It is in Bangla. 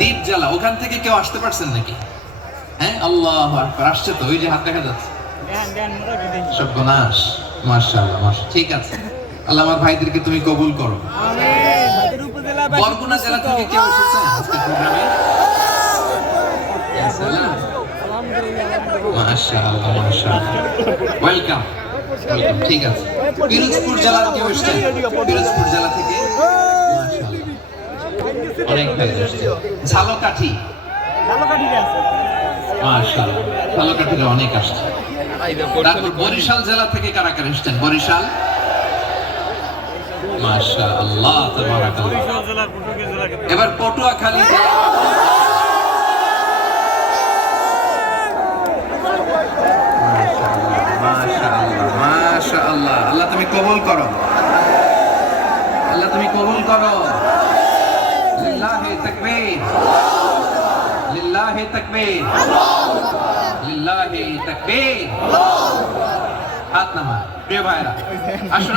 দ্বীপ জেলা ওখান থেকে কেউ আসতে পারছেন নাকি? হ্যাঁ আল্লাহ আকবার আসছে তো ওই যে হাত দেখা যাচ্ছে। সর্বনাশ মাশাআল্লাহ মাশা ঠিক আছে। আল্লাহ আমার ভাইদেরকে তুমি কবুল করো। বরগুনা জেলা থেকে কেউ এসেছেন আজকে প্রোগ্রামে? মাশাআল্লাহ মাশাআল্লাহ। ওয়েলকাম ওয়েলকাম ঠিক আছে। পিরোজপুর জেলার কেউ এসেছেন পিরোজপুর জেলা থেকে? অনেক ঝালকাঠি? ঝালকাঠির অনেক আসছে। তারপর বরিশাল জেলা থেকে কারা কারা এসেছেন? বরিশাল? এবার পটুয়াখালী মাশাআল্লাহ। আল্লাহ তুমি কবুল করো। আল্লাহ তুমি কবুল করো লিল্লাহি তাকবীর লিল্লাহি তাকবীর লিল্লাহি তাকবীর হাত নামা প্রিয় ভাইরা আসুন